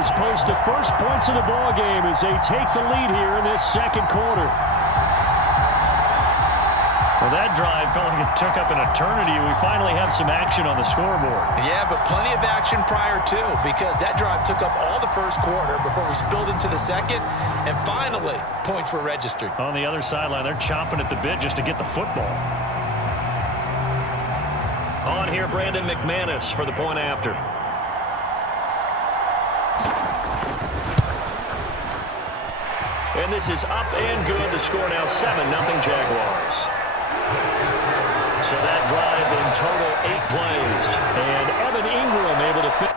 Jaguars post the first points of the ball game as they take the lead here in this second quarter. Well, that drive felt like it took up an eternity. We finally have some action on the scoreboard. Yeah, but plenty of action prior to, because that drive took up all the first quarter before we spilled into the second, and finally, points were registered. On the other sideline, they're chomping at the bit just to get the football. On here, Brandon McManus for the point after. And this is up and good. The score now 7-0 Jaguars. So that drive in total 8 plays. And Evan Ingram able to fit.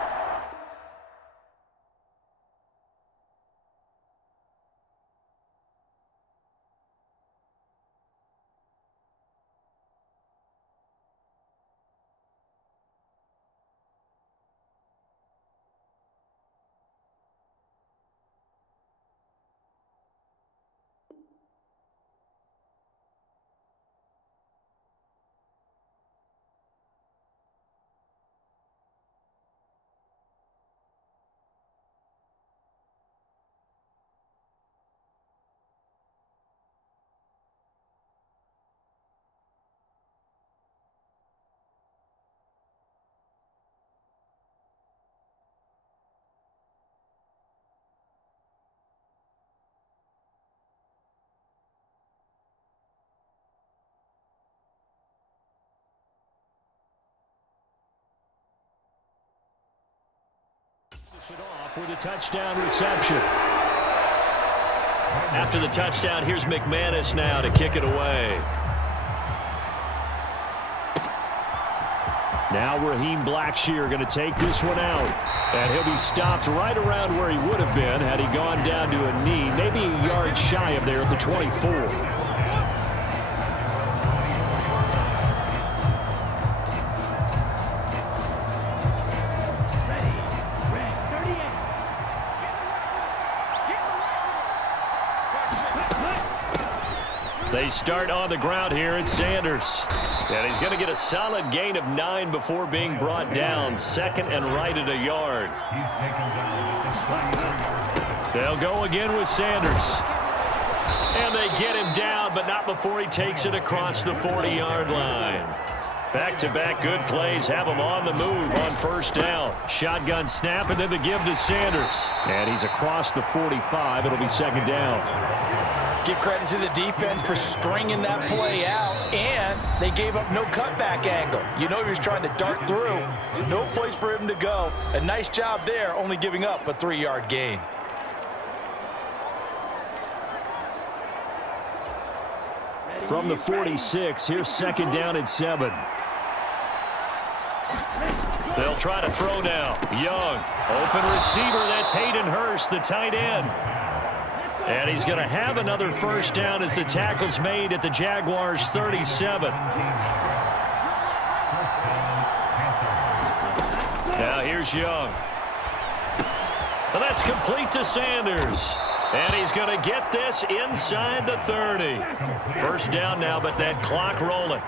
It off with a touchdown reception. After the touchdown, here's McManus now to kick it away. Now Raheem Blackshear going to take this one out. And he'll be stopped right around where he would have been had he gone down to a knee, maybe a yard shy of there at the 24. They start on the ground here at Sanders. And he's going to get a solid gain of 9 before being brought down. Second and right at a yard. They'll go again with Sanders. And they get him down, but not before he takes it across the 40-yard line. Back-to-back good plays have him on the move on first down. Shotgun snap and then the give to Sanders. And he's across the 45. It'll be second down. Give credit to the defense for stringing that play out, and they gave up no cutback angle. You know he was trying to dart through. No place for him to go. A nice job there, only giving up a 3-yard gain. From the 46, here's second down and 7. They'll try to throw now. Young, open receiver. That's Hayden Hurst, the tight end. And he's going to have another first down as the tackle's made at the Jaguars' 37. Now here's Young. And that's complete to Sanders. And he's going to get this inside the 30. First down now, but that clock rolling.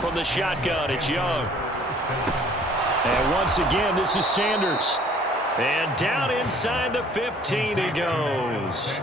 From the shotgun, it's Young. And once again, this is Sanders. And down inside the 15 he goes.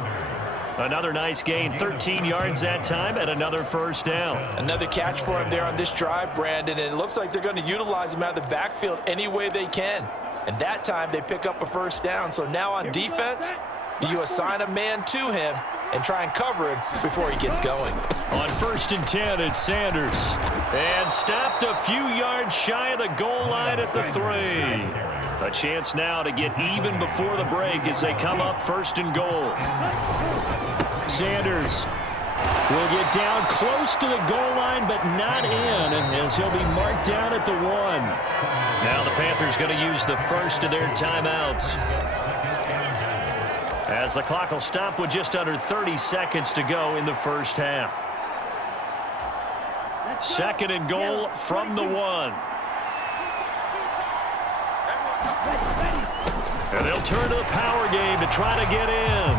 Another nice gain, 13 yards that time, and another first down. Another catch for him there on this drive, Brandon, and it looks like they're going to utilize him out of the backfield any way they can. And that time they pick up a first down. So now on defense, do you assign a man to him and try and cover him before he gets going? On 1st and 10, it's Sanders. And stopped a few yards shy of the goal line at the 3. A chance now to get even before the break as they come up 1st and goal. Sanders will get down close to the goal line, but not in, as he'll be marked down at the 1. Now the Panthers going to use the first of their timeouts, as the clock will stop with just under 30 seconds to go in the first half. 2nd and goal from the 1. And they'll turn to the power game to try to get in.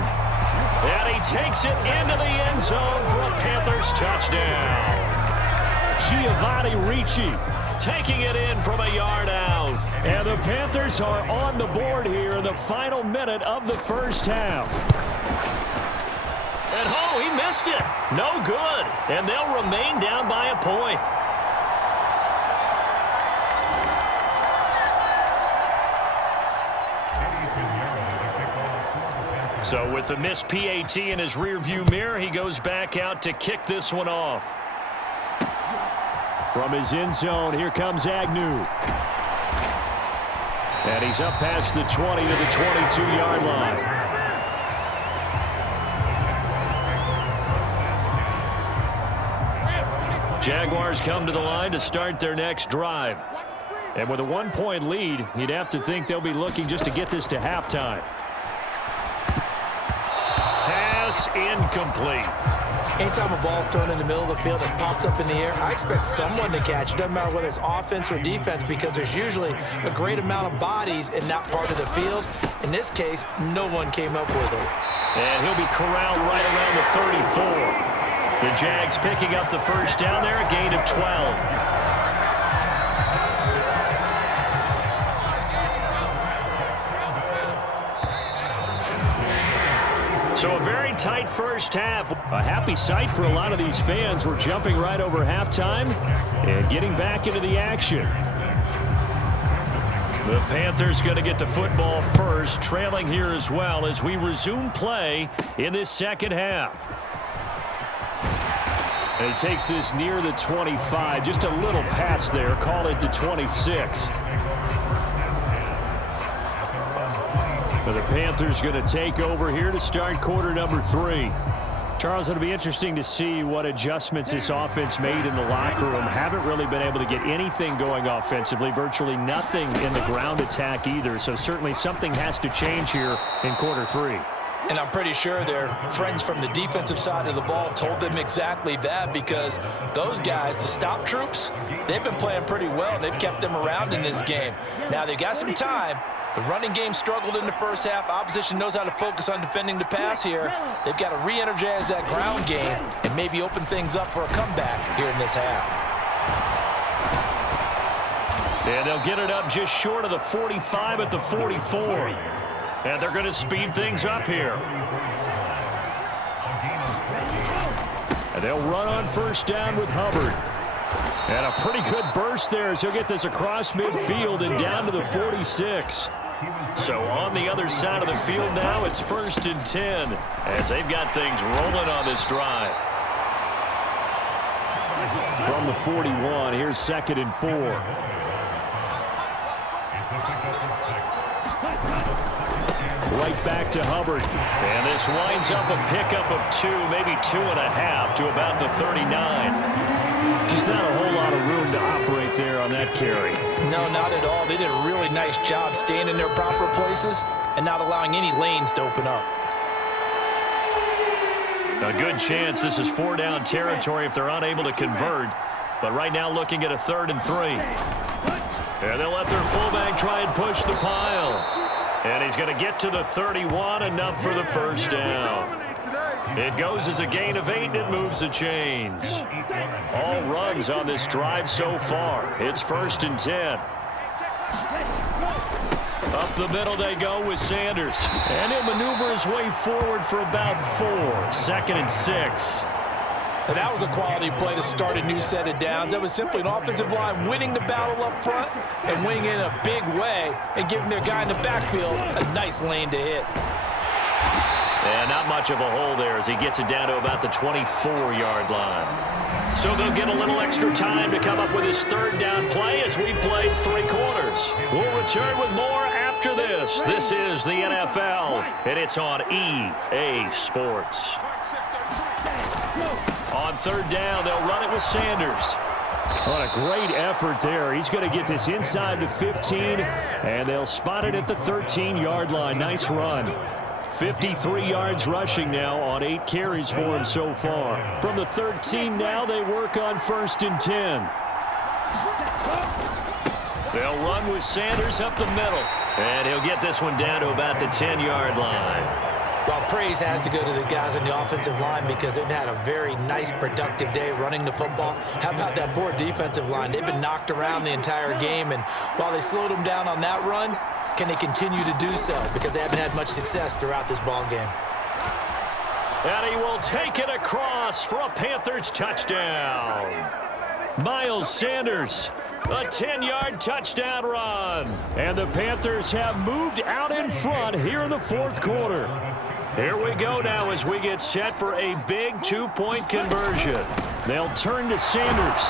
And he takes it into the end zone for a Panthers touchdown. Giovanni Ricci taking it in from a yard out. And the Panthers are on the board here in the final minute of the first half. And oh, he missed it. No good. And they'll remain down by a point. So with the missed PAT in his rearview mirror, he goes back out to kick this one off. From his end zone, here comes Agnew. And he's up past the 20 to the 22-yard line. Jaguars come to the line to start their next drive. And with a 1-point lead, you'd have to think they'll be looking just to get this to halftime. Pass incomplete. Anytime a ball's thrown in the middle of the field that's popped up in the air, I expect someone to catch it. Doesn't matter whether it's offense or defense, because there's usually a great amount of bodies in that part of the field. In this case, no one came up with it. And he'll be corralled right around the 34. The Jags picking up the first down there, a gain of 12. So a very tight first half. A happy sight for a lot of these fans. We're jumping right over halftime and getting back into the action. The Panthers going to get the football first, trailing here as well as we resume play in this second half. And he takes this near the 25. Just a little pass there. Call it the 26. The Panthers going to take over here to start quarter number 3. Charles, it'll be interesting to see what adjustments this offense made in the locker room. Haven't really been able to get anything going offensively, virtually nothing in the ground attack either. So certainly something has to change here in quarter 3. And I'm pretty sure their friends from the defensive side of the ball told them exactly that, because those guys, the stop troops, they've been playing pretty well. They've kept them around in this game. Now they got some time. The running game struggled in the first half. Opposition knows how to focus on defending the pass here. They've got to re-energize that ground game and maybe open things up for a comeback here in this half. And they'll get it up just short of the 45 at the 44. And they're going to speed things up here. And they'll run on first down with Hubbard. And a pretty good burst there as he'll get this across midfield and down to the 46. So on the other side of the field now, it's 1st and 10 as they've got things rolling on this drive. From the 41, here's 2nd and 4. Right back to Hubbard. And this winds up a pickup of 2, maybe 2.5 to about the 39. Just not a whole lot of room to operate there on that carry. No, not at all. They did a really nice job staying in their proper places and not allowing any lanes to open up. A good chance this is 4-down territory if they're unable to convert. But right now looking at a 3rd and 3. And they'll let their fullback try and push the pile. And he's going to get to the 31, enough for the first down. It goes as a gain of 8, and it moves the chains. All runs on this drive so far. It's 1st and 10. Up the middle they go with Sanders. And he'll maneuver his way forward for about 4. 2nd and 6. And that was a quality play to start a new set of downs. That was simply an offensive line winning the battle up front and winning in a big way and giving their guy in the backfield a nice lane to hit. And not much of a hole there as he gets it down to about the 24-yard line. So they'll get a little extra time to come up with his 3rd down play as we've played 3 quarters. We'll return with more after this. This is the NFL, and it's on EA Sports. On 3rd down, they'll run it with Sanders. What a great effort there. He's going to get this inside the 15, and they'll spot it at the 13-yard line. Nice run. 53 yards rushing now on 8 carries for him so far. From the 13 now, they work on 1st and 10. They'll run with Sanders up the middle. And he'll get this one down to about the 10-yard line. Well, praise has to go to the guys on the offensive line because they've had a very nice, productive day running the football. How about that poor defensive line? They've been knocked around the entire game, and while they slowed them down on that run, can they continue to do so? Because they haven't had much success throughout this ball game. And he will take it across for a Panthers touchdown. Miles Sanders, a 10-yard touchdown run. And the Panthers have moved out in front here in the fourth quarter. Here we go now as we get set for a big two-point conversion. They'll turn to Sanders.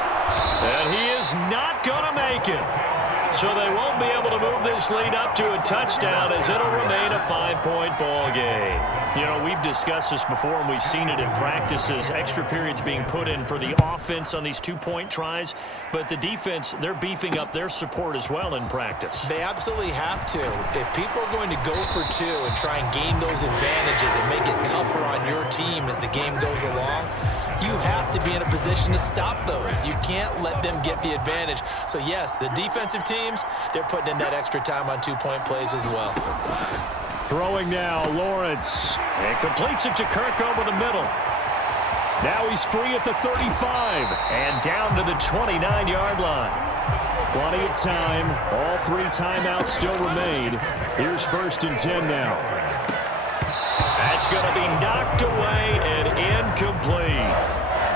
And he is not going to make it. So they won't be able to move this lead up to a touchdown as it'll remain a 5-point ball game. You know, we've discussed this before and we've seen it in practices. Extra periods being put in for the offense on these two-point tries. But the defense, they're beefing up their support as well in practice. They absolutely have to. If people are going to go for two and try and gain those advantages and make it tougher on your team as the game goes along, you have to be in a position to stop those. You can't let them get the advantage. So, yes, the defensive teams, they're putting in that extra time on two-point plays as well. Throwing now, Lawrence. And completes it to Kirk over the middle. Now he's free at the 35. And down to the 29-yard line. Plenty of time. All three timeouts still remain. Here's 1st and 10 now. That's going to be knocked away and incomplete.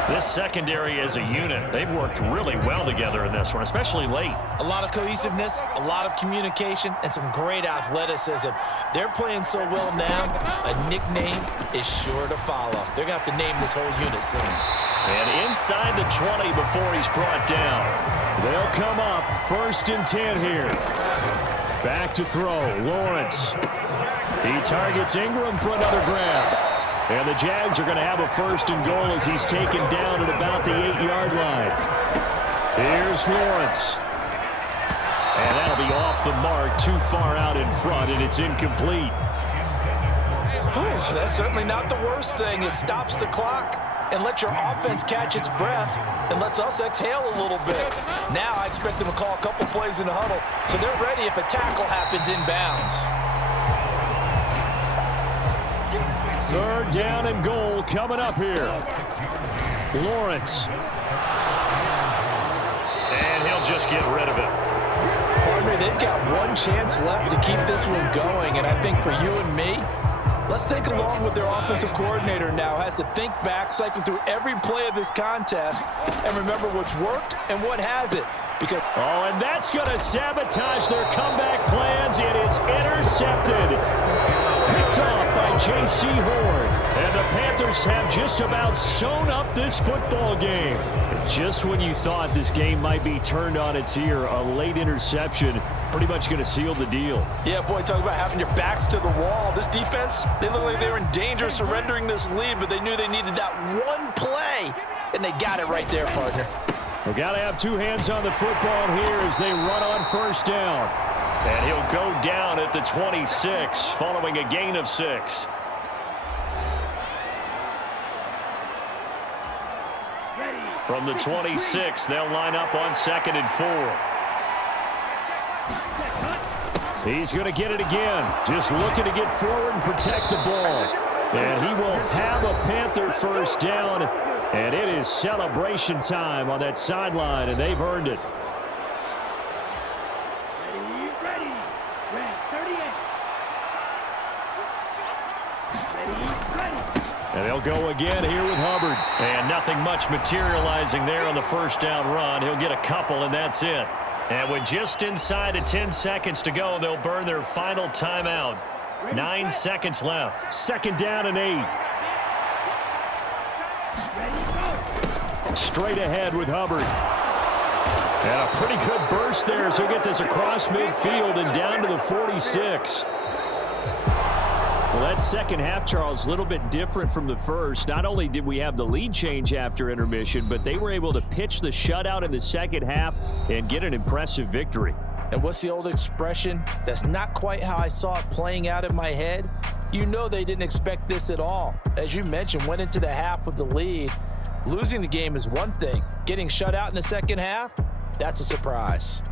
This secondary as a unit, they've worked really well together in this one, especially late. A lot of cohesiveness, a lot of communication, and some great athleticism. They're playing so well now, a nickname is sure to follow. They're going to have to name this whole unit soon. And inside the 20 before he's brought down. They'll come up 1st and 10 here. Back to throw, Lawrence. He targets Ingram for another grab. And the Jags are going to have a 1st and goal as he's taken down at about the 8-yard line. Here's Lawrence. And that'll be off the mark, too far out in front, and it's incomplete. Whew, that's certainly not the worst thing. It stops the clock and lets your offense catch its breath and lets us exhale a little bit. Now I expect them to call a couple plays in the huddle so they're ready if a tackle happens inbounds. 3rd down and goal coming up here. Lawrence. And he'll just get rid of it. Partner, they've got one chance left to keep this one going, and I think for you and me, let's think along with their offensive coordinator now. Has to think back, cycle through every play of this contest, and remember what's worked and what hasn't. Because and that's going to sabotage their comeback plans. It is intercepted. Picked off by J.C. Horn. And the Panthers have just about sewn up this football game. Just when you thought this game might be turned on its ear, a late interception pretty much going to seal the deal. yeah, boy, talk about having your backs to the wall. This defense, they look like they were in danger of surrendering this lead, but they knew they needed that one play, and they got it right there, partner. We've got to have two hands on the football here as they run on 1st down. And he'll go down at the 26 following a gain of 6. From the 26, they'll line up on 2nd and 4. He's going to get it again. Just looking to get forward and protect the ball. And he will have a Panther 1st down. And it is celebration time on that sideline, and they've earned it. And they'll go again here with Hubbard. And nothing much materializing there on the 1st down run. He'll get a couple, and that's it. And with just inside of 10 seconds to go, they'll burn their final timeout. 9 seconds left. 2nd down and 8. Straight ahead with Hubbard. And a pretty good burst there as he'll get this across midfield and down to the 46. Well, that second half, Charles, a little bit different from the first. Not only did we have the lead change after intermission, but they were able to pitch the shutout in the second half and get an impressive victory. And what's the old expression? That's not quite how I saw it playing out in my head. You know they didn't expect this at all. As you mentioned, went into the half with the lead. Losing the game is one thing. Getting shut out in the second half, that's a surprise.